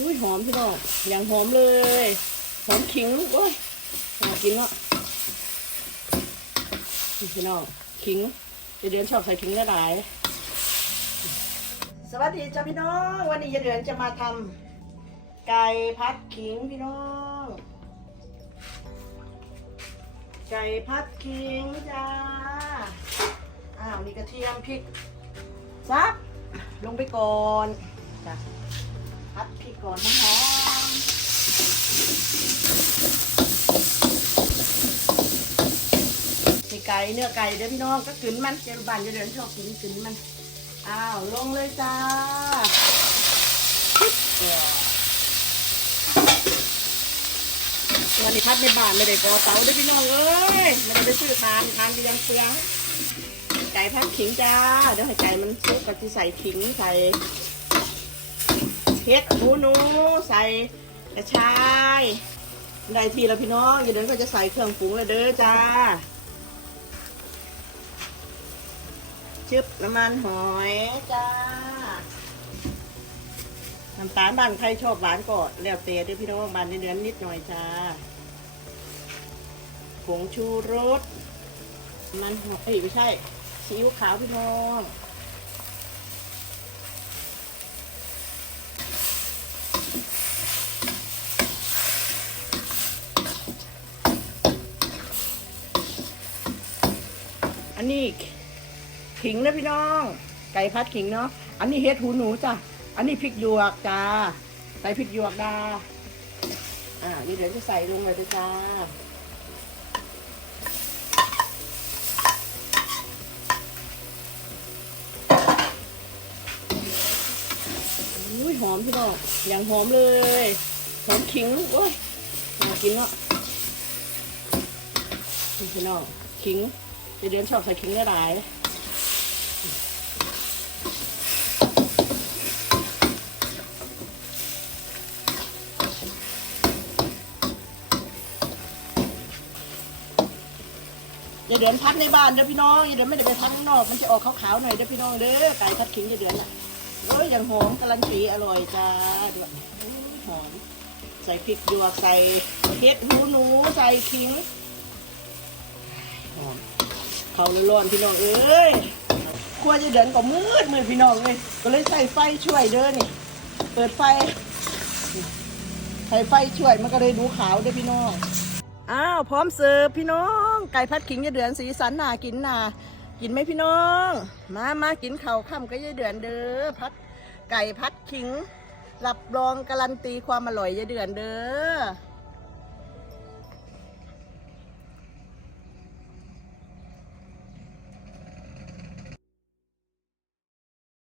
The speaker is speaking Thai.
อุ้ยหอมพี่น้องอย่างหอมเลย หอมขิงโอ้ยน่ากินเนาะพี่น้องขิงยายเดือนชอบใส่ขิงหลายสวัสดีจ้าพี่น้องวันนี้ยายเดือนจะมาทำไก่พัดขิงพี่น้องไก่พัดขิงจ้าอ้าวนี่กระเทียมพริกซับลงไปก่อนจ้ะ พัดพริกก่อนหอมๆนี่ไก่เนื้อไก่เด้อพี่น้องก็กลืนมันเจ้าบ้านเจะเดินชอบกินกลืนมัน อ้าวลงเลยจ้าวันนี้พัดในบ้านไม่ได้ก่อเตาเด้พี่น้องเอ้ยไม่ได้ไปซื้อทานทานก็ยังเปลืองไก่พันขิงจ้าเดี๋ยวให้ไก่มันซุกก็จะใส่ขิงใส่ ห็ดหมูหนูใส่กระชายได้ทีแล้วพี่น้องอย่าเดินก็จะใส่เครื่องปรุงเลยเด้อจ้าชึบน้ำมันหอยจ้าน้ำตาลบ้านใครชอบหวานก็แล้วแต่เด้อพี่น้องบ้านเดือนนิดหน่อยจ้าผงชูรสมันหอยอ้ยไม่ใช่ซีอิ๊วขาวพี่น้อง อันนี้ขิงนะพี่น้อง ไก่พัดขิงเนาะ อันนี้เฮ็ดหูหนูจ้ะ อันนี้พริกหยวกจ้า ใส่พริกหยวกดาอ่า นี่เดี๋ยวจะใส่ลงเลยจ้าอุ้ยหอมพี่น้องอย่างหอมเลย หอมขิงโอ้ยน่ากินเนาะพี่น้องขิง เดี๋ยวเดือนชอบใส่ขิงหลายอย่าเดือนพักในบ้านเด้อพี่น้องอย่าเดือนไม่ได้ไปพักข้างนอกมันจะออกขาวๆหน่อยเด้อพี่น้องเด้อไก่พัดขิงอย่าเดือนอะโอ้ยอย่างหอมกำลังสีอร่อยจ้าด้วยโอ้หอมใส่พริกหยวกใส่เห็ดหูหนูใส่ขิง เขาเลยร้อนพี่น้องเอ้ยครัวจะเดินก็มืดมืดพี่น้องเลยก็เลยใส่ไฟช่วยเด้อนี่ เปิดไฟใส่ไฟช่วยมันก็เลยดูขาวเด้อพี่น้องอ้าวพร้อมเสิร์ฟพี่น้อง ไก่พัดขิงยายเดือนสีสันน่ากินน่ากินไหมพี่น้อง มามากินเข้าค่ำก็ยายเดือนเด้อพัดไก่พัดขิงรับรองการันตีความอร่อยยายเดือนเด้อ